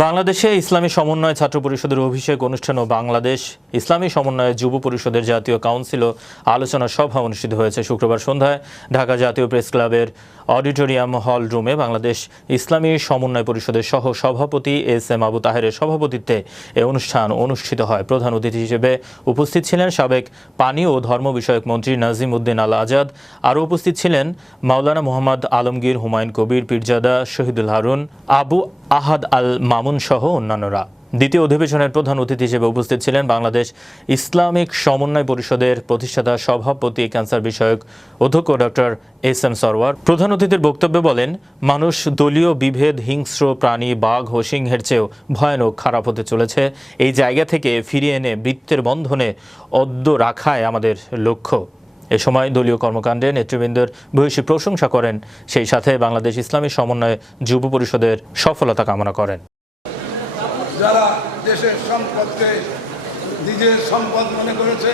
বাংলাদেশে ইসলামী সমন্বয় ছাত্র পরিষদের অভিষেক অনুষ্ঠান ও বাংলাদেশ ইসলামী সমন্বয় যুব পরিষদের জাতীয় কাউন্সিল ও আলোচনা সভা অনুষ্ঠিত হয়েছে শুক্রবার সন্ধ্যায় ঢাকা জাতীয় প্রেস ক্লাবের অডিটোরিয়াম হল রুমে বাংলাদেশ ইসলামী সমন্বয় পরিষদের সহ সভাপতি এস এম আবু তাহেরের সভাপতিত্বে এ অনুষ্ঠান অনুষ্ঠিত হয়। প্রধান অতিথি হিসেবে উপস্থিত ছিলেন সাবেক পানি ও ধর্ম বিষয়ক মন্ত্রী নাজিম উদ্দিন আল আজাদ। আরও উপস্থিত ছিলেন মাওলানা মোহাম্মদ আলমগীর হুমায়ুন কবির, পীরজাদা শহীদুল হারুন, আবু আহাদ আল মামুন সহ অন্যান্যরা। দ্বিতীয় অধিবেশনের প্রধান অতিথি হিসেবে উপস্থিত ছিলেন বাংলাদেশ ইসলামিক সমন্বয় পরিষদের প্রতিষ্ঠাতা, সভাপতি, ক্যান্সার বিষয়ক অধ্যক্ষ ডক্টর এস এম সরওয়ার। প্রধান অতিথির বক্তব্যে বলেন, মানুষ দলীয় বিভেদ, হিংস্র প্রাণী, বাঘ ও সিংহের চেয়েও ভয়ানক খারাপ হতে চলেছে। এই জায়গা থেকে ফিরিয়ে এনে বৃত্তের বন্ধনে অদ্য রাখায় আমাদের লক্ষ্য। এ সময় দলীয় কর্মকাণ্ডে নেতৃবৃন্দের ভূয়সী প্রশংসা করেন। সেই সাথে বাংলাদেশ ইসলামী সমন্বয় যুব পরিষদের সফলতা কামনা করেন। যারা দেশের সম্পদকে নিজের সম্পদ মনে করেছে,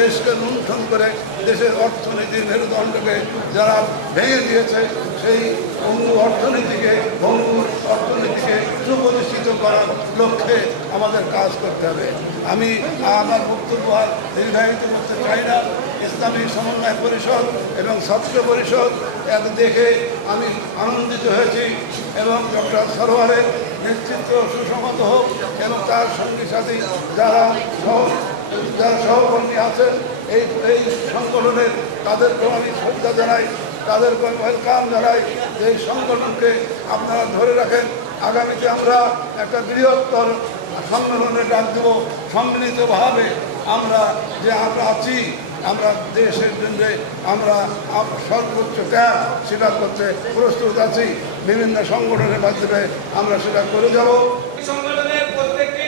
দেশকে লুণ্ঠন করে, দেশের অর্থনীতির মেরুদণ্ডকে যারা ভেঙে দিয়েছে, সেই অঙ্গু অর্থনীতিকে ভঙ্গুর অর্থনীতিকে সুপ্রতিষ্ঠিত করার লক্ষ্যে আমাদের কাজ করতে হবে। আমি আমার বক্তব্য আর দীর্ঘায়িত করতে চাই না। ইসলামী সমন্বয় পরিষদ এবং ছাত্র পরিষদ এক দেখে আমি আনন্দিত হয়েছি এবং ডক্টর সরোয়ারের নেতৃত্ব সুসংহত হোক এবং তার সঙ্গী সাথী যারা সহ যারা সহকর্মী আছেন, এই এই সংগঠনের তাদেরকেও আমি শ্রদ্ধা জানাই তাদেরকে ওয়েলকাম জানাই এই সংগঠনকে আপনারা ধরে রাখেন। আগামীতে আমরা একটা বৃহত্তর সম্মেলনে ডাক দেব, সম্মিলিতভাবে আমরা যে আমরা আছি, আমরা দেশের জন্য আমরা সর্বোচ্চ ত্যাগ স্বীকার করতে প্রস্তুত আছি। বিভিন্ন সংগঠনের মাধ্যমে আমরা সেটা করে যাব। সংগঠনের প্রত্যেকটি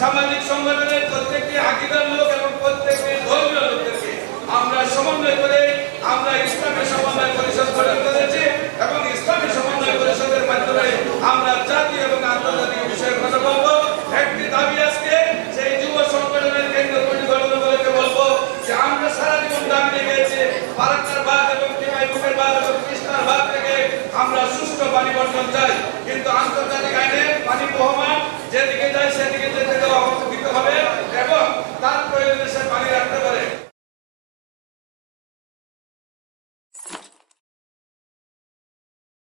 সামাজিক সংগঠনের பறக்கர்